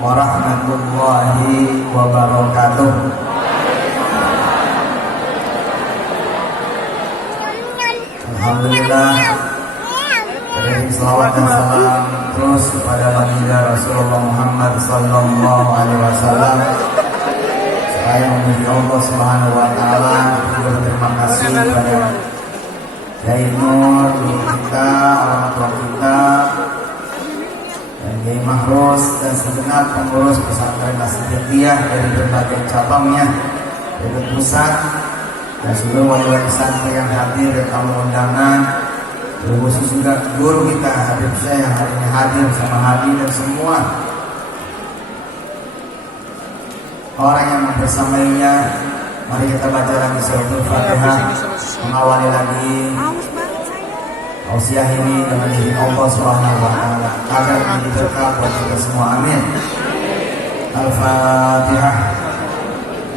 warahmatullahi wabarakatuh. Alhamdulillah, selawat dan salam terus kepada baginda Rasulullah Muhammad sallallahu alaihi wasallam. Saya memuji Allah Subhanahu wa taala, berterima kasih kepada Kiai Nur, guru kita, orang tua kita, dan Kiai Mahrus dan segenap pengurus pesantren Nasriyah dari berbagai cabangnya, dari pusat dan seluruh wali pesantren yang hadir dan tamu undangan, terkhusus juga guru kita Habib Syekh yang hari ini hadir bersama Habib dan semua orang yang bersamanya. Mari kita baca lagi surah Al-Fatihah, mengawali lagi tausiah ini dengan izin Allah Subhanahu wa taala agar menjadi berkah buat kita semua. Amin. Al-Fatihah.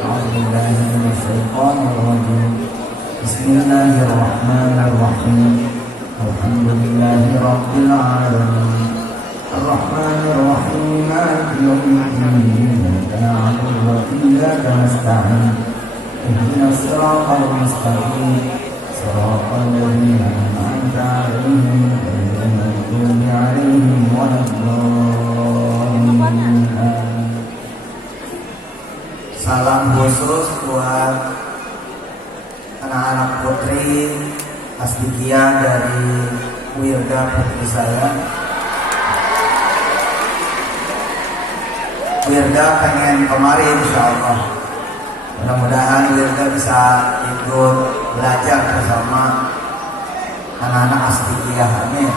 A'udzubillahi minasyaitonir rajim. Bismillahirrahmanirrahim. Alhamdulillahi rabbil alamin. Ar-Rahmanir Rahim. Maliki yaumiddin. Iyyaka na'budu wa iyyaka nasta'in. Ihdinas siratal mustaqim. Siratal ladzina an'amta 'alaihim ghairil maghdubi 'alaihim waladdallin. Salam khusus buat anak-anak putri Asdikia dari Wirda putri saya. Wirda pengen kemari insyaallah. Mudah-mudahan Wirda bisa ikut belajar bersama anak-anak Asdikia. Amin.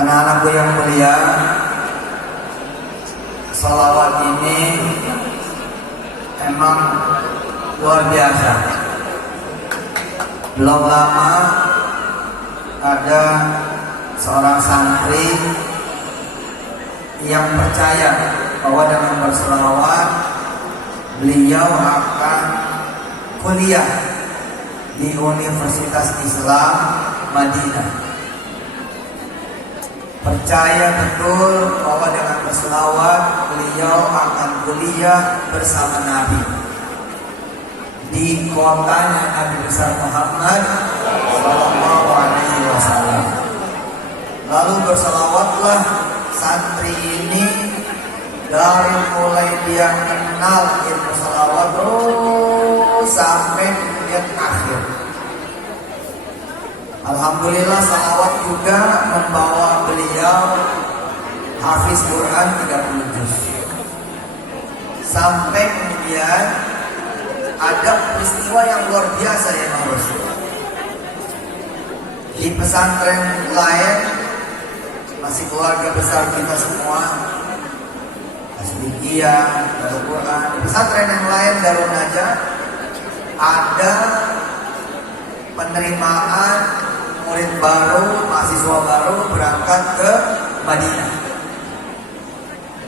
Anak-anakku yang mulia, salawat ini emang luar biasa. Belum lama ada seorang santri yang percaya bahwa dengan berselawat beliau akan kuliah di Universitas Islam Madinah. Percaya betul bahwa dengan berselawat beliau akan kuliah bersama Nabi di kotanya Nabi besar Muhammad sallallahu alaihi wasallam. Lalu berselawatlah santri ini dari mulai dia kenal ilmu selawat terus sampai kemudian akhir. Alhamdulillah, salawat juga membawa beliau hafiz Quran 30 juz. Sampai kemudian ada peristiwa yang luar biasa yang harus di pesantren lain, masih keluarga besar kita semua, Asdikia, Darul Quran. Di pesantren yang lain, Darul Najah, ada penerimaan murid baru, mahasiswa baru berangkat ke Madinah.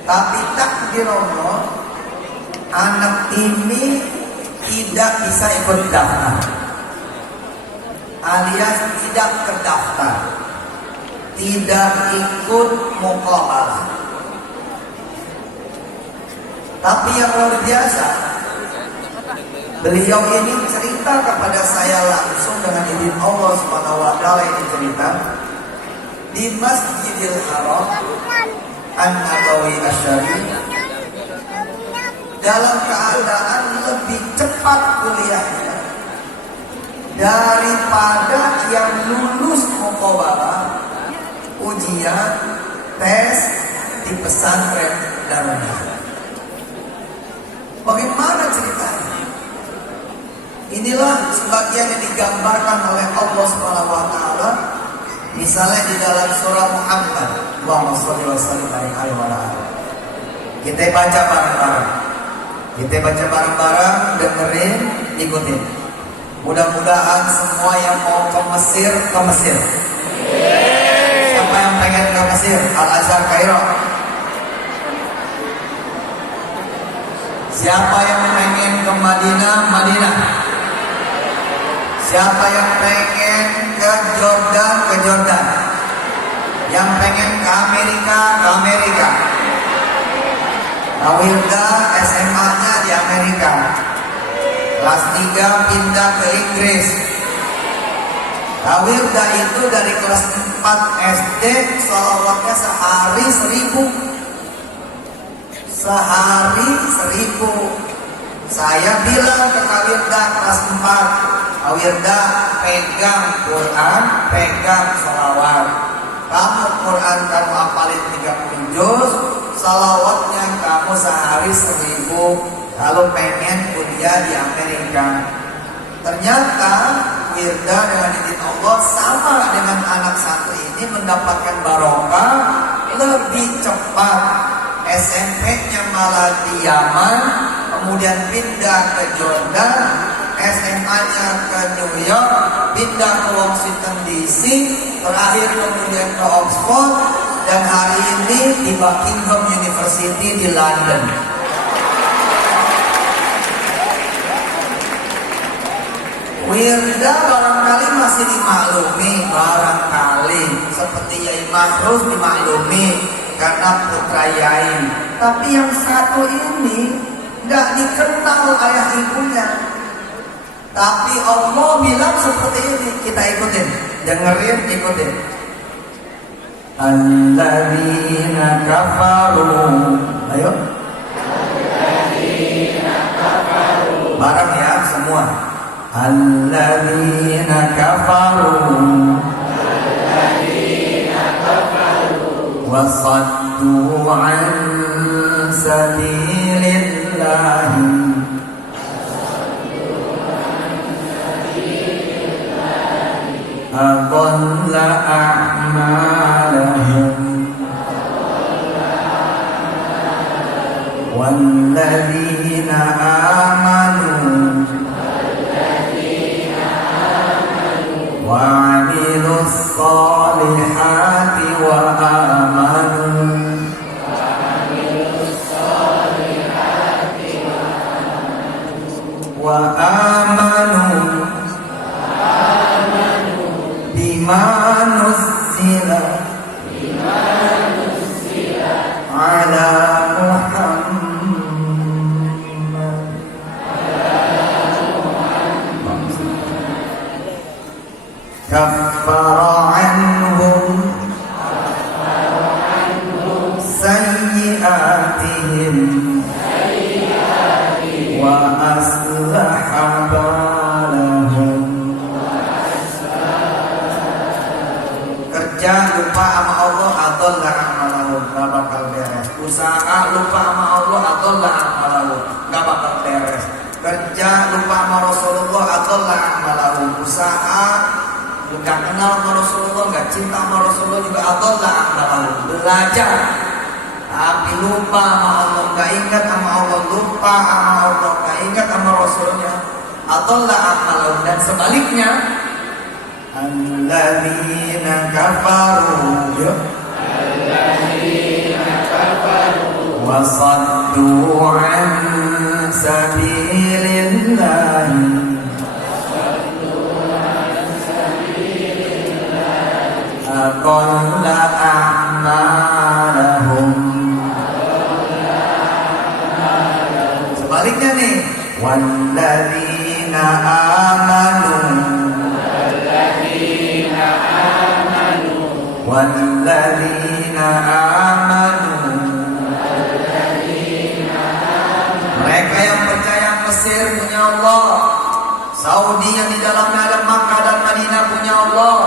Tapi takdir Allah, anak ini tidak bisa ikut daftar, alias tidak terdaftar, tidak ikut muqabalah. Tapi yang luar biasa, beliau ini cerita kepada saya langsung dengan izin Allah Subhanahu wa taala. Ini cerita di Masjidil Haram An-Nabawi Asy-Syarif dalam keadaan lebih cepat kuliahnya daripada yang lulus muqabalah ujian tes di pesantren Darul Najah. Bagaimana ceritanya? Inilah sebagian yang digambarkan oleh Allah Subhanahu wa taala, misalnya di dalam surah Muhammad. Allahumma shalli wa sallim alaihi wa sallam. Kita baca bareng-bareng. Kita baca bareng-bareng, dengerin, ikutin. Mudah-mudahan semua yang mau ke Mesir, ke Mesir. Siapa yang pengen ke Mesir? Al-Azhar Kairo. Siapa yang pengen ke Madinah? Madinah. Siapa yang pengen ke Jordan? Ke Jordan. Yang pengen ke Amerika? Awilda SMA-nya di Amerika. Kelas 3 pindah ke Inggris. Awilda itu dari kelas 4 SD sholawatnya sehari 1000. Sehari 1000. Saya bilang ke Awilda kelas 4, Awilda pegang Quran, pegang sholawat. Kamu Quran kamu hafalin 30 juz, sholawatnya kamu sehari 1000. Kalau pengen kuliah di Amerika. Ternyata Wirda dengan izin Allah sama dengan anak satu ini mendapatkan barokah lebih cepat. SMP-nya malah di Yaman, kemudian pindah ke Jordan, SMA-nya ke New York, pindah ke Washington DC, terakhir kemudian ke Oxford, dan hari ini di Buckingham University di London. Wirda barangkali masih dimaklumi, barangkali seperti Yai Mahruz dimaklumi karena putra Yai. Tapi yang satu ini nggak dikenal ayah ibunya. Tapi Allah bilang seperti ini, kita ikutin, dengerin, ikutin. Alladzina kafaru, ayo. Alladzina kafaru. Bareng ya semua. Alladzina kafaru wa saddu an sabilillah adalla a'malahum walladzina amanu وعملوا الصالحات وآمنوا بما نزل على كفر عنهم سيئاتهم وأصلح بالهم. Kerja lupa sama Allah atau la amalahu, gak bakal beres. Usaha lupa sama Allah atau la amalahu, gak bakal beres. Kerja lupa sama Rasulullah atau la amalahu, usaha gak kenal sama Rasulullah, gak cinta sama Rasulullah juga adallah amalahu, belajar tapi lupa sama Allah, gak ingat sama Allah, lupa sama Allah, gak ingat sama Rasulnya, adallah amalahu. Dan sebaliknya, alladzina kafaru wa saddu an sabilillah adalla a'malahum. Sebaliknya nih, walladzina amanu mereka yang percaya Mesir punya Allah, Saudi yang di dalamnya ada Makkah dan Madinah punya Allah,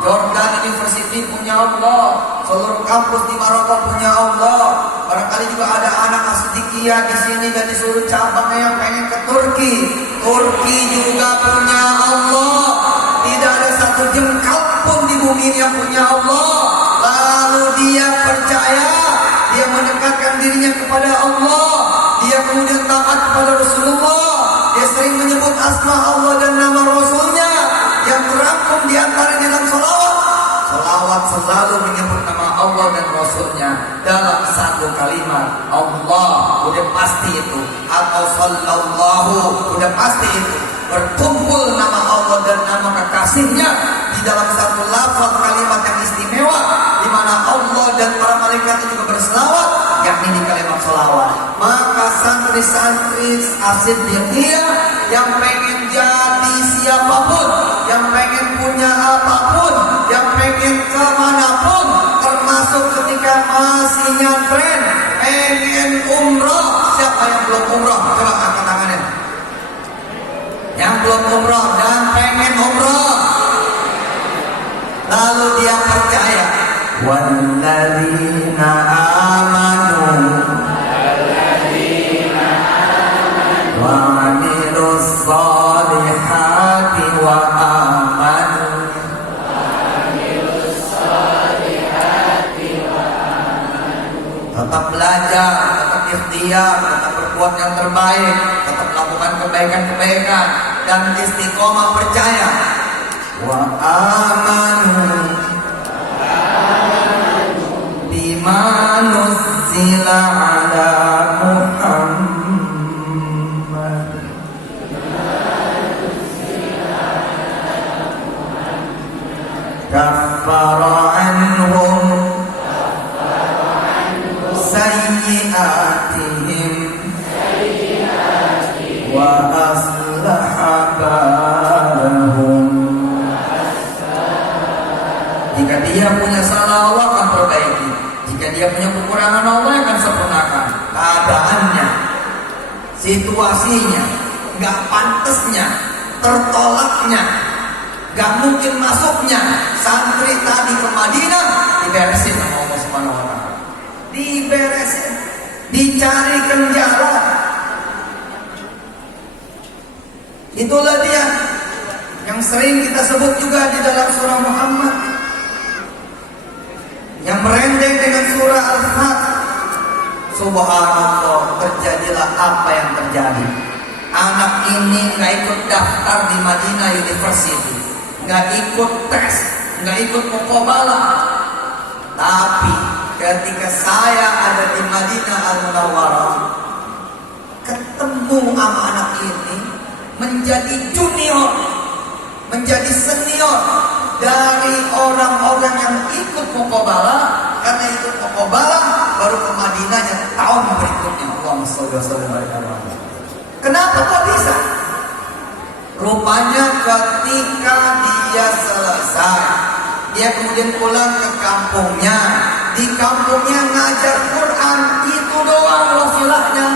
Jordan University punya Allah, seluruh kampus di Maroko punya Allah. Barangkali juga ada anak Asdikia di sini dan di seluruh cabangnya yang pengen ke Turki. Turki juga punya Allah. Tidak ada satu jengkal pun di bumi ini yang punya Allah. Lalu dia percaya, dia mendekatkan dirinya kepada Allah, dia kemudian taat kepada Rasulullah, dia sering menyebut asma Allah dan nama Rasulnya yang terangkum di antara dalam salawat. Salawat selalu menyebut nama Allah dan Rasulnya dalam satu kalimat. Allah udah pasti itu, atau sallallahu udah pasti itu. Berkumpul nama Allah dan nama kekasihnya di dalam satu lafaz kalimat yang istimewa, di mana Allah dan para malaikat juga berselawat, yakni di kalimat salawat. santri-santri as-siddiqiyah yang pengen jadi siapapun, yang pengen punya apapun, yang pengen kemanapun, termasuk ketika masih nyantren, pengen umroh. Siapa yang belum umroh? Coba angkat tangannya. Yang belum umroh dan pengen umroh, lalu dia percaya, walladzina amanu wa amilus solihati wa amanu tetap belajar, tetap ikhtiar, tetap berbuat yang terbaik, tetap lakukan kebaikan-kebaikan dan istiqomah percaya. Wa amanu bima nuzzila ala Muhammad kaffara anhum sayyi'atihim wa aslaha balahum. Jika dia punya salah, Allah akan perbaiki. Jika dia punya kekurangan, Allah akan sempurnakan keadaannya, situasinya, gak pantasnya, tertolaknya, gak mungkin masuknya. Santri tadi ke Madinah diberesin sama Allah Subhanahu wa Ta'ala, diberesin, dicarikan jalan. Itulah dia yang sering kita sebut juga di dalam surah Muhammad, yang merendeng dengan surah Al-Fath. Subhanallah, terjadilah apa yang terjadi. Anak ini gak ikut daftar di Madinah University, gak ikut tes, gak ikut muqabalah. Tapi ketika saya ada di Madinah Al-Munawwarah, ketemu sama anak ini, menjadi junior, menjadi senior dari orang-orang yang ikut muqabalah. Karena ikut muqabalah baru ke Madinahnya tahun berikutnya. Allahumma sholli wa sallim ala Muhammad. Kenapa kok bisa? Rupanya ketika dia selesai, dia kemudian pulang ke kampungnya. Di kampungnya ngajar Quran, itu doang wasilahnya.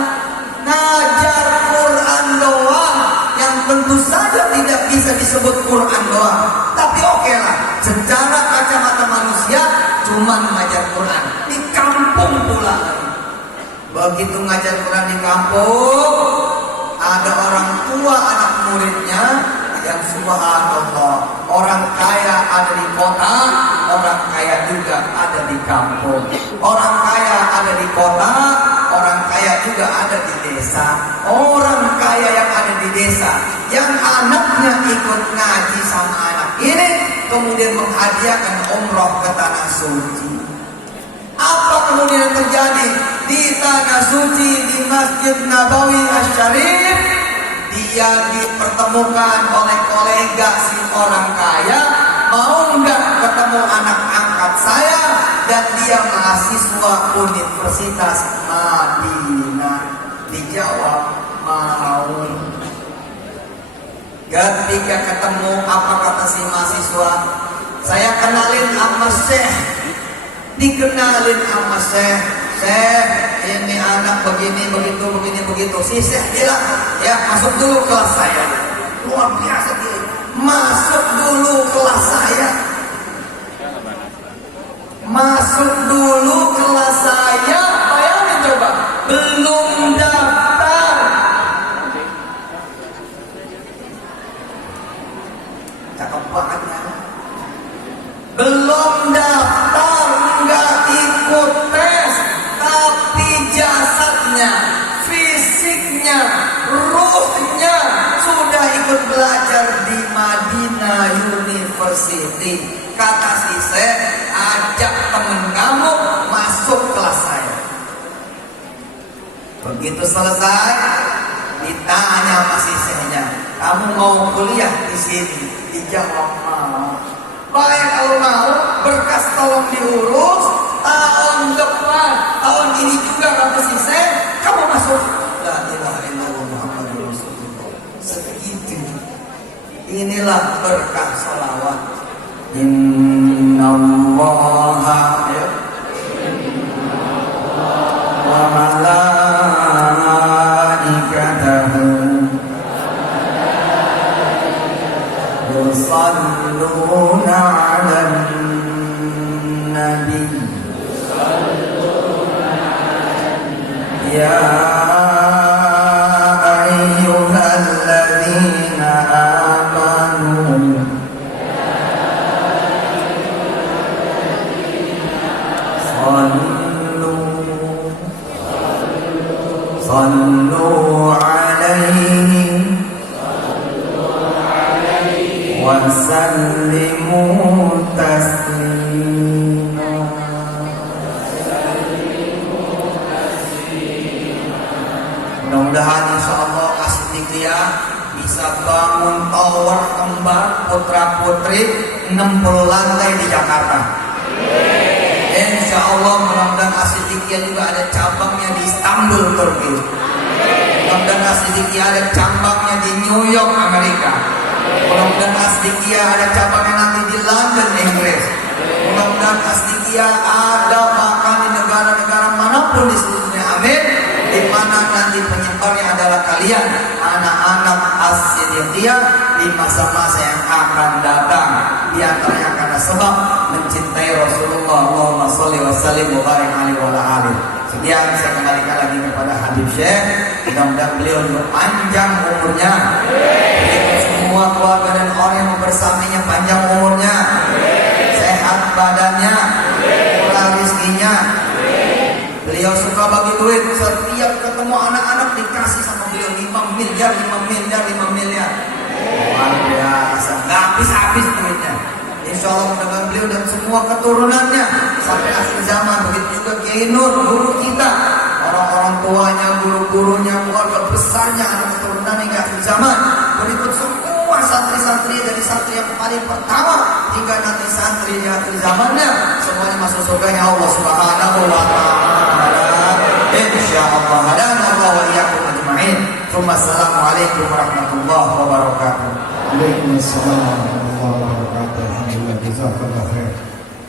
Ngajar Quran doang, yang tentu saja tidak bisa disebut Quran doang. Tapi oke lah, secara kacamata manusia cuma ngajar Quran di kampung pula. Begitu ngajar Quran di kampung, ada orang tua anak muridnya yang subhanallah, orang kaya ada di kota, orang kaya juga ada di kampung. Orang kaya ada di kota, orang kaya juga ada di desa. Orang kaya yang ada di desa, yang anaknya ikut ngaji sama anak ini, kemudian menghadiahkan umroh ke tanah suci. Apa kemudian yang terjadi di tanah suci, di Masjid Nabawi Asy-Syarif? Dia dipertemukan oleh kolega si orang kaya, mau nggak ketemu anak angkat saya, dan dia mahasiswa Universitas Madinah. Dijawab mau. Ketika ketemu, apa kata si mahasiswa? Saya kenalin sama Syekh. Dikenalin sama Syekh. Syekh, ini anak begini, begitu. Si Syekh bilang, ya masuk dulu kelas saya. Luar biasa dia. Masuk dulu kelas saya. Masuk dulu kelas saya. Bayangin coba, belum daftar. Cakep banget ya. Belum daftar, nggak ikut tes, tapi jasadnya, fisiknya, ruhnya sudah ikut belajar di Madinah University. Kata si Syekh, ajak temen kamu masuk kelas saya. Begitu selesai, ditanya sama si Syekhnya, kamu mau kuliah di sini? Dijawab mau. Baik, kalau mau, berkas tolong diurus. Tahun depan, tahun ini juga kata si Syekh, kamu masuk. La inilah berkah salawat. Innallaha wa malaikatahu yusalluna 'alan nabi ya ayyuhalladzina amanu sallu 'alaihi wa sallimu taslima. Mudah-mudahan insyaallah Asdiqia bisa bangun tower kembar putra putri 60 lantai di Jakarta. Insyaallah mudah-mudahan Asdiqia juga ada cabangnya di Istanbul, Turki. Mudah-mudahan Asdiqia ada cabangnya di New York, Amerika. Mudah-mudahan Asdiqia ada cabangnya nanti di London, Inggris. Mudah-mudahan Asdiqia ada bahkan di negara-negara manapun di seluruh dunia, amin. Di mana nanti penyebarnya adalah kalian, anak-anak As-Siddiqiyah di masa-masa yang akan datang. Di antaranya karena sebab mencintai Rasulullah. Allahumma sholli wa sallim wa barik alaihi wa ala alihi. Sekian, saya kembalikan lagi kepada Habib Syekh. Mudah-mudahan beliau juga panjang umurnya. Beliau semua keluarga dan orang yang bersamanya panjang umurnya, sehat badannya, murah rezekinya. Beliau suka bagi duit, setiap ketemu anak-anak dikasih sama beliau 5 miliar. Luar biasa, nggak habis-habis duitnya. Insya Allah mudah-mudahan beliau dan semua keturunannya sampai akhir zaman. Begitu juga Kiai Nur, guru kita, orang-orang tuanya, guru-gurunya, keluarga besarnya, anak keturunan hingga akhir zaman. Berikut semua santri-santri dari santri yang paling pertama hingga nanti santri di akhir zamannya, semuanya masuk surganya Allah Subhanahu wa Ta'ala. Insyaallah. Dan Allah wa iyyakum ajma'in. Assalamualaikum warahmatullahi wabarakatuh. Waalaikumsalam warahmatullahi wabarakatuh. Alhamdulillah, jazakallahu khairan.